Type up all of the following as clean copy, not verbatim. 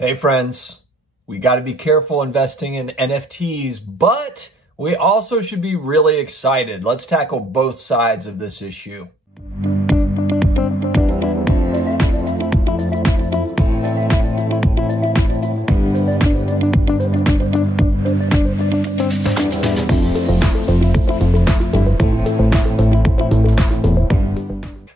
Hey friends, we got to be careful investing in NFTs, but we also should be really excited. Let's tackle both sides of this issue.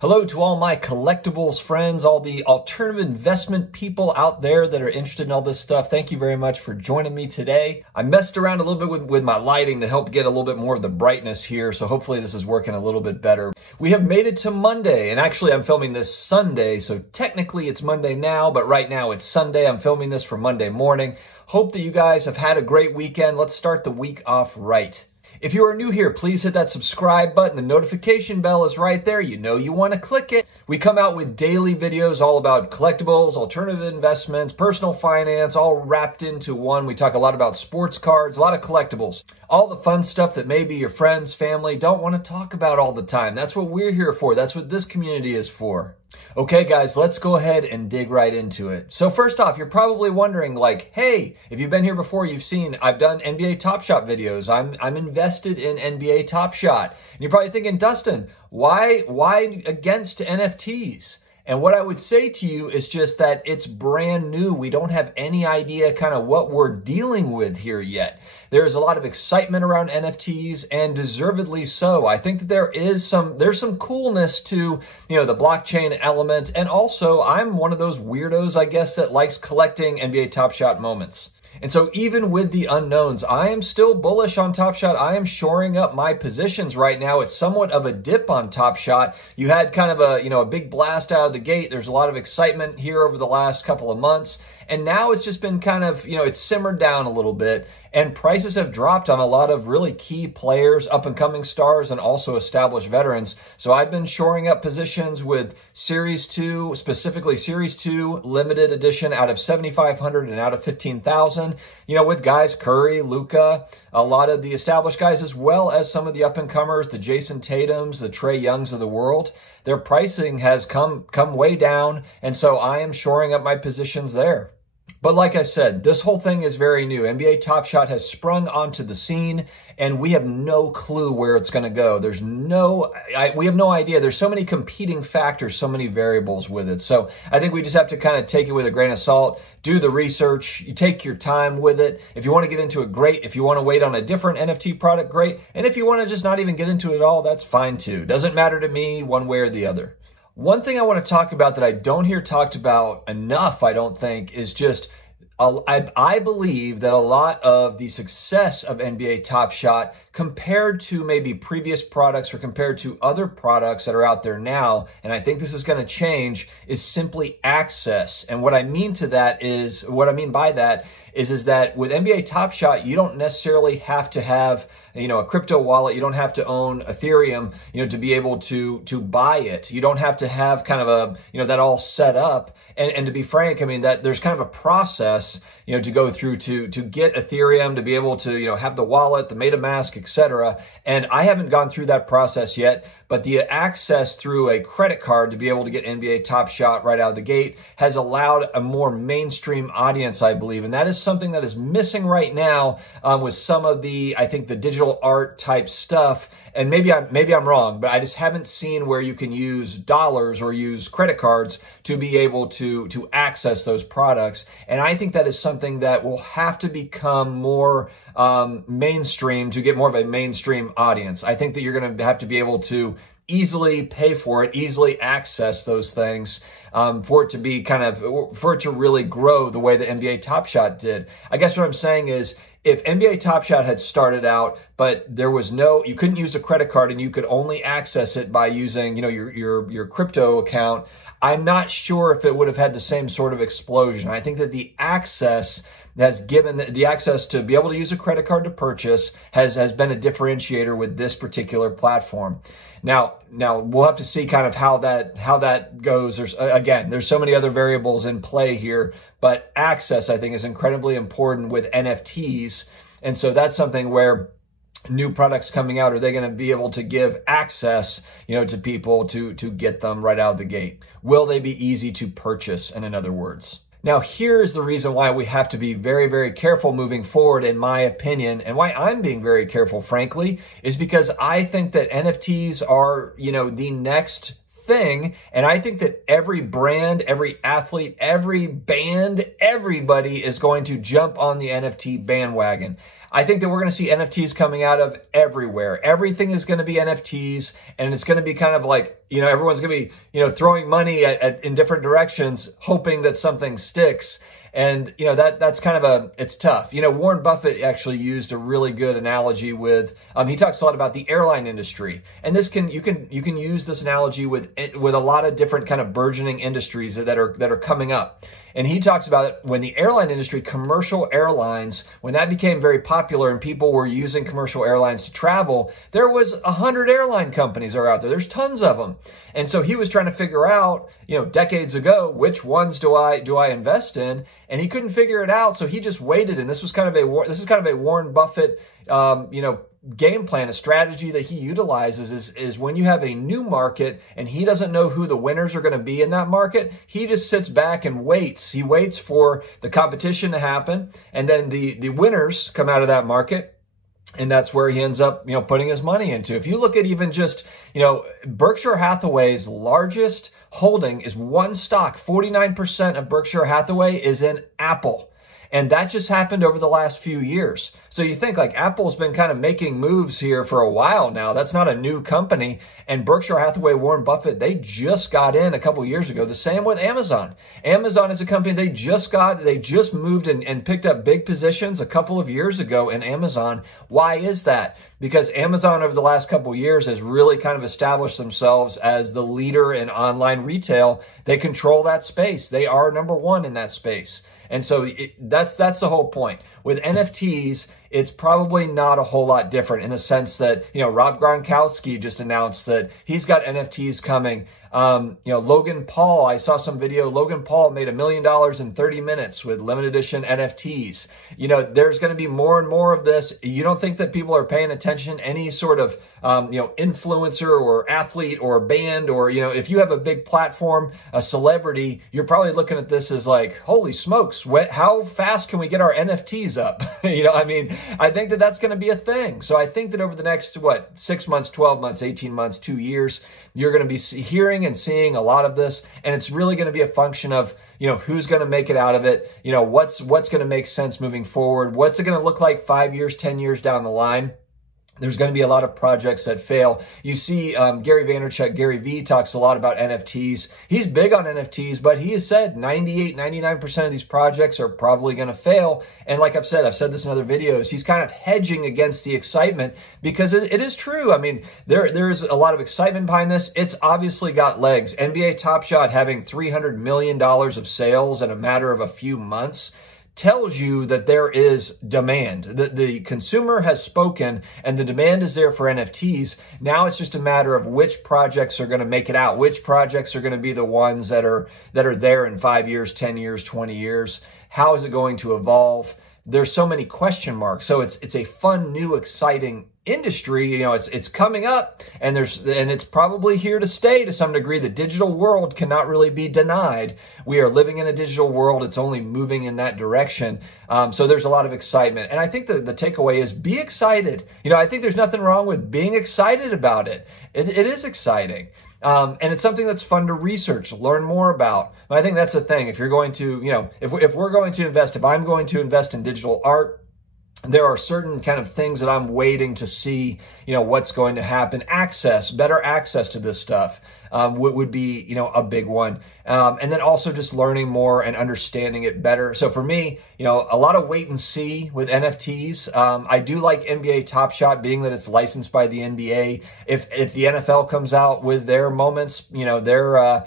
Hello to all my collectibles friends, all the alternative investment people out there that are interested in all this stuff. Thank you very much for joining me today. I messed around a little bit with my lighting to help get a little bit more of the brightness here, so hopefully this is working a little bit better. We have made it to Monday, and actually I'm filming this Sunday, so technically it's Monday now, but right now it's Sunday. I'm filming this for Monday morning. Hope that you guys have had a great weekend. Let's start the week off right. If you are new here, please hit that subscribe button. The notification bell is right there. You know you want to click it. We come out with daily videos all about collectibles, alternative investments, personal finance, all wrapped into one. We talk a lot about sports cards, a lot of collectibles, all the fun stuff that maybe your friends, family don't want to talk about all the time. That's what we're here for. That's what this community is for. Okay, guys, let's go ahead and dig right into it. So first off, you're probably wondering, like, hey, if you've been here before, you've seen I've done NBA Top Shot videos. I'm invested in NBA Top Shot. And you're probably thinking, Dustin, why against NFTs? And what I would say to you is just that it's brand new. We don't have any idea kind of what we're dealing with here yet. There's a lot of excitement around NFTs, and deservedly so. I think that there's some coolness to, the blockchain element. And also, I'm one of those weirdos, I guess, that likes collecting NBA Top Shot moments. And so even with the unknowns, I am still bullish on Top Shot. I am shoring up my positions right now. It's somewhat of a dip on Top Shot. You had kind of a big blast out of the gate. There's a lot of excitement here over the last couple of months. And now it's just been kind of, it's simmered down a little bit, and prices have dropped on a lot of really key players, up and coming stars, and also established veterans. So I've been shoring up positions with Series 2, specifically Series 2 limited edition out of 7,500 and out of 15,000, with guys Curry, Luka, a lot of the established guys, as well as some of the up and comers, the Jason Tatums, the Trae Youngs of the world. Their pricing has come way down, and so I am shoring up my positions there. But like I said, this whole thing is very new. NBA Top Shot has sprung onto the scene, and we have no clue where it's going to go. We have no idea. There's so many competing factors, so many variables with it. So I think we just have to kind of take it with a grain of salt, do the research, you take your time with it. If you want to get into it, great. If you want to wait on a different NFT product, great. And if you want to just not even get into it at all, that's fine too. Doesn't matter to me one way or the other. One thing I want to talk about that I don't hear talked about enough, I don't think, is just I believe that a lot of the success of NBA Top Shot compared to maybe previous products or compared to other products that are out there now, and I think this is going to change, is simply access. And what I mean by that is that with NBA Top Shot, you don't necessarily have to have a crypto wallet. You don't have to own Ethereum, to be able to buy it. You don't have to have kind of that all set up. And to be frank, that there's kind of a process, to go through to get Ethereum, to be able to, have the wallet, the MetaMask, etc. And I haven't gone through that process yet, but the access through a credit card to be able to get NBA Top Shot right out of the gate has allowed a more mainstream audience, I believe. And that is something that is missing right now with some of the, I think, the digital art type stuff. And maybe I'm wrong, but I just haven't seen where you can use dollars or use credit cards to be able to access those products. And I think that is something that will have to become more mainstream to get more of a mainstream audience. I think that you're going to have to be able to easily pay for it, easily access those things for it to be for it to really grow the way that NBA Top Shot did. I guess what I'm saying is, if NBA Top Shot had started out, but you couldn't use a credit card and you could only access it by using, your crypto account, I'm not sure if it would have had the same sort of explosion. I think that the access has given the access to be able to use a credit card to purchase has been a differentiator with this particular platform. Now we'll have to see kind of how that goes. There's so many other variables in play here, but access, I think, is incredibly important with NFTs. And so that's something where new products coming out, are they going to be able to give access, to people to get them right out of the gate? Will they be easy to purchase, in other words? Now, here's the reason why we have to be very, very careful moving forward, in my opinion, and why I'm being very careful, frankly, is because I think that NFTs are, the next thing. And I think that every brand, every athlete, every band, everybody is going to jump on the NFT bandwagon. I think that we're going to see NFTs coming out of everywhere. Everything is going to be NFTs, and it's going to be kind of like, everyone's going to be, throwing money in different directions, hoping that something sticks. And, that's kind of it's tough. Warren Buffett actually used a really good analogy with, he talks a lot about the airline industry. And you can use this analogy with a lot of different kind of burgeoning industries that are coming up. And he talks about when the airline industry, commercial airlines, when that became very popular and people were using commercial airlines to travel, there was 100 airline companies that are out there. There's tons of them. And so he was trying to figure out, decades ago, which ones do I invest in? And he couldn't figure it out. So he just waited. And this is kind of a Warren Buffett, game plan, a strategy that he utilizes is when you have a new market and he doesn't know who the winners are going to be in that market, he just sits back and waits. He waits for the competition to happen, and then the winners come out of that market. And that's where he ends up, putting his money into. If you look at even just, Berkshire Hathaway's largest holding is one stock. 49% of Berkshire Hathaway is in Apple. And that just happened over the last few years. So you think like Apple's been kind of making moves here for a while now. That's not a new company. And Berkshire Hathaway, Warren Buffett, they just got in a couple years ago. The same with Amazon. Amazon is a company they just moved and picked up big positions a couple of years ago in Amazon. Why is that? Because Amazon over the last couple of years has really kind of established themselves as the leader in online retail. They control that space. They are number one in that space. And so that's the whole point. With NFTs, it's probably not a whole lot different in the sense that, Rob Gronkowski just announced that he's got NFTs coming. Logan Paul, I saw some video. Logan Paul made $1 million in 30 minutes with limited edition NFTs. There's going to be more and more of this. You don't think that people are paying attention? Any sort of, influencer or athlete or band, or, if you have a big platform, a celebrity, you're probably looking at this as like, holy smokes, how fast can we get our NFTs up? I think that that's going to be a thing. So I think that over the next, 6 months, 12 months, 18 months, 2 years, you're going to be hearing and seeing a lot of this. And it's really going to be a function of, who's going to make it out of it? What's going to make sense moving forward? What's it going to look like 5 years, 10 years down the line? There's going to be a lot of projects that fail. You see Gary Vaynerchuk, Gary V, talks a lot about NFTs. He's big on NFTs, but he has said 98, 99% of these projects are probably going to fail. And like I've said this in other videos, he's kind of hedging against the excitement because it is true. There's a lot of excitement behind this. It's obviously got legs. NBA Top Shot having $300 million of sales in a matter of a few months tells you that there is demand. The consumer has spoken and the demand is there for NFTs. Now it's just a matter of which projects are going to make it out, which projects are going to be the ones that are there in 5 years, 10 years, 20 years. How is it going to evolve? There's so many question marks. So it's a fun, new, exciting industry. It's coming up, and it's probably here to stay to some degree. The digital world cannot really be denied. We are living in a digital world. It's only moving in that direction. So there's a lot of excitement. And I think the takeaway is be excited. I think there's nothing wrong with being excited about it. It is exciting. And it's something that's fun to research, learn more about. But I think that's the thing. If you're going to, if we're going to invest, if I'm going to invest in digital art, there are certain kind of things that I'm waiting to see, what's going to happen. Better access to this stuff would be, a big one. And then also just learning more and understanding it better. So for me, a lot of wait and see with NFTs. I do like NBA Top Shot, being that it's licensed by the NBA. If the NFL comes out with their moments, their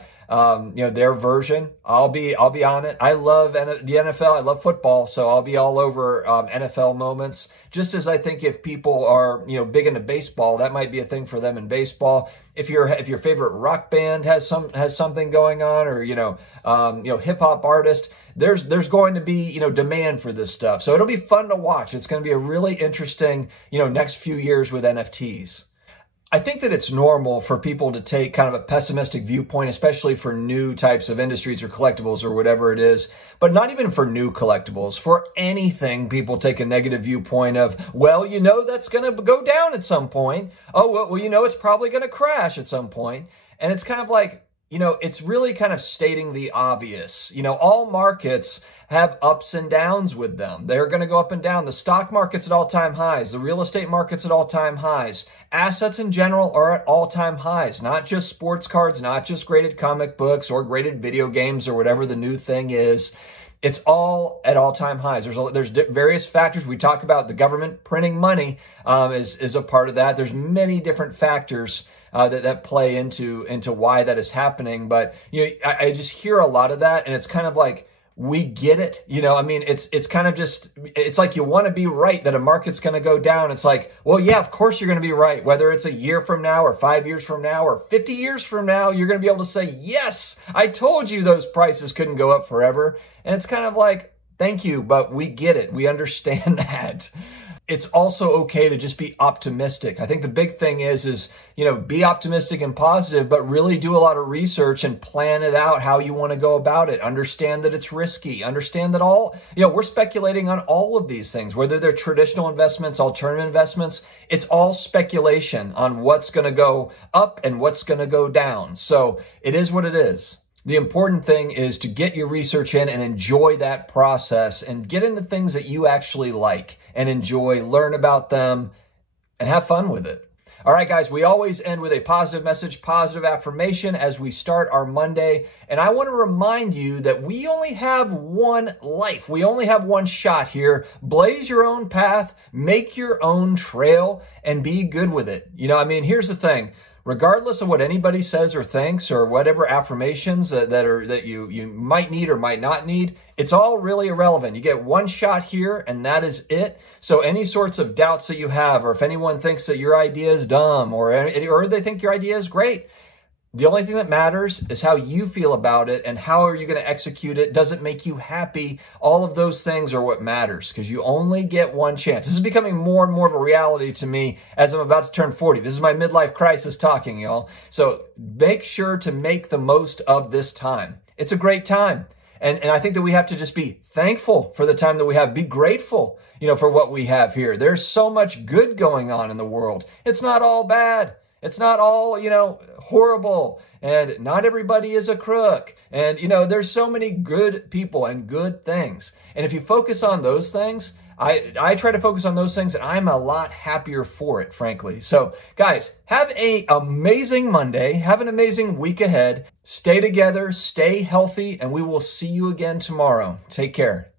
version, I'll be on it. I love the NFL. I love football, so I'll be all over NFL moments. Just as I think if people are big into baseball, that might be a thing for them in baseball. If your favorite rock band has something going on, or hip hop artist, there's going to be demand for this stuff. So it'll be fun to watch. It's going to be a really interesting next few years with NFTs. I think that it's normal for people to take kind of a pessimistic viewpoint, especially for new types of industries or collectibles or whatever it is, but not even for new collectibles. For anything, people take a negative viewpoint of, well, you know, that's going to go down at some point. Oh, well, you know, it's probably going to crash at some point. And it's kind of like, you know, it's really kind of stating the obvious. You know, all markets have ups and downs with them. They're going to go up and down. The stock market's at all-time highs. The real estate market's at all-time highs. Assets in general are at all-time highs, not just sports cards, not just graded comic books or graded video games or whatever the new thing is. It's all at all-time highs. There's various factors. We talk about the government printing money is a part of that. There's many different factors that play into why that is happening. But you know, I just hear a lot of that, and it's kind of like, we get it. You know, I mean, it's kind of just, it's like you want to be right that a market's going to go down. It's like, well, yeah, of course you're going to be right. Whether it's a year from now or 5 years from now or 50 years from now, you're going to be able to say, yes, I told you those prices couldn't go up forever. And it's kind of like, thank you, but we get it. We understand that. It's also okay to just be optimistic. I think the big thing is, you know, be optimistic and positive, but really do a lot of research and plan it out how you want to go about it. Understand that it's risky. Understand that we're speculating on all of these things, whether they're traditional investments, alternative investments. It's all speculation on what's going to go up and what's going to go down. So it is what it is. The important thing is to get your research in and enjoy that process and get into things that you actually like and enjoy, learn about them, and have fun with it. All right, guys, we always end with a positive message, positive affirmation as we start our Monday. And I want to remind you that we only have one life. We only have one shot here. Blaze your own path, make your own trail, and be good with it. You know, I mean, here's the thing. Regardless of what anybody says or thinks or whatever affirmations that you might need or might not need, it's all really irrelevant. You get one shot here and that is it. So any sorts of doubts that you have, or if anyone thinks that your idea is dumb or they think your idea is great, the only thing that matters is how you feel about it and how are you going to execute it. Does it make you happy? All of those things are what matters because you only get one chance. This is becoming more and more of a reality to me as I'm about to turn 40. This is my midlife crisis talking, y'all. So make sure to make the most of this time. It's a great time. And I think that we have to just be thankful for the time that we have. Be grateful, you know, for what we have here. There's so much good going on in the world. It's not all bad. It's not all, you know, horrible, and not everybody is a crook. And, you know, there's so many good people and good things. And if you focus on those things, I try to focus on those things, and I'm a lot happier for it, frankly. So, guys, have an amazing Monday. Have an amazing week ahead. Stay together, stay healthy, and we will see you again tomorrow. Take care.